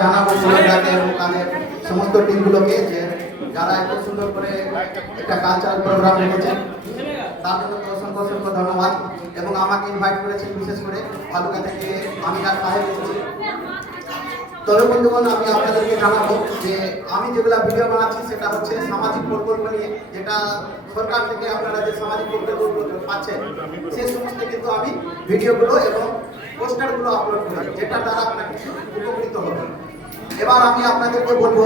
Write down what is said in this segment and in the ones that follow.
জানাবো পুরোটাকে এবং তাদের সমস্ত টিমগুলোকে যে যারা এত সুন্দর করে একটা কালচারাল প্রোগ্রাম রেখেছেন তার জন্য অসংখ্য অসংখ্য ধন্যবাদ। এবং আমাকে ইনভাইট করেছেন বিশেষ করে ভালুকা থেকে আমিনার সাহেব এসেছি। তবে বন্ধুগণ, আমি আপনাদেরকে জানাবো যে আমি যেগুলো ভিডিও বানাচ্ছি সেটা হচ্ছে সামাজিক প্রকল্প নিয়ে, যেটা সরকার থেকে আপনারা যে সামাজিক প্রকল্পগুলো পাচ্ছেন সেই সমস্ত কিন্তু আমি ভিডিওগুলো এবং পোস্টারগুলো আপলোড করি, যেটা দ্বারা আপনারা কিছু উপকৃত হবেন। এবার আমি আপনাদেরকে বলবো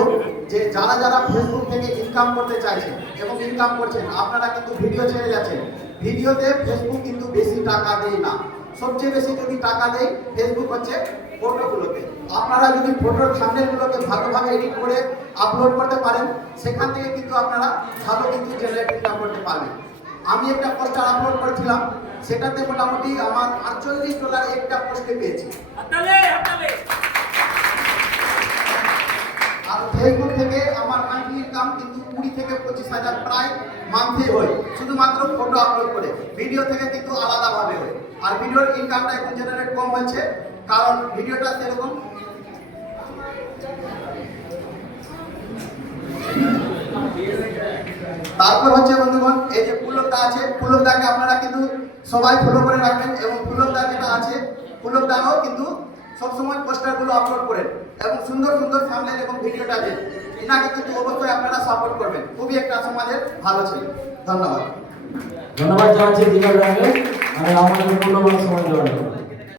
যে যারা যারা ফেসবুক থেকে ইনকাম করতে চাইছেন এবং ইনকাম করছেন, আপনারা কিন্তু ভিডিও ছেড়ে যাচ্ছেন। ভিডিওতে ফেসবুক কিন্তু বেশি টাকা দেয় না। সবচেয়ে বেশি যদি টাকা দেয় ফেসবুক হচ্ছে ফটোগুলোতে। আপনারা যদি ফটোর থাম্বনেলগুলোকে ভালোভাবে এডিট করে আপলোড করতে পারেন, সেখান থেকে কিন্তু আপনারা ভালো কিন্তু জেনারেট ইনকাম করতে পারবেন। আমি একটা পোস্টার আপলোড করেছিলাম, সেটাতে মোটামুটি আমার $48 একটা পোস্টে পেয়েছি। আর ফেসবুক থেকে আমার মান্থলি ইনকাম কিন্তু 20 থেকে 25,000 প্রায় মান্থলি হয়, শুধুমাত্র ফটো আপলোড করে। ভিডিও থেকে কিন্তু আলাদাভাবে হয়। আর ভিডিওর ইনকামটা এখন জেনারেট কম হচ্ছে, কারণ ভিডিওটা সেরকম তারপর হচ্ছে বন্ধুগণ, এই যে পুলকদা আছে, পুলকদাকে আপনারা কিন্তু সবাই ফলো করে রাখবেন। এবং পুলকদা যেটা আছে, পুলকদাও কিন্তু সবসময় পোস্টারগুলো আপলোড করেন এবং সুন্দর সুন্দর থাম্বনেল এবং ভিডিওটা দেন। এনাকে কিন্তু অবশ্যই আপনারা সাপোর্ট করবেন। খুবই একটা সমাজের ভালো ছেলে। ধন্যবাদ। ধন্যবাদ জানাচ্ছি দিনের ব্যাংকে আমাদের মূল্যবান সময় দেওয়ার জন্য।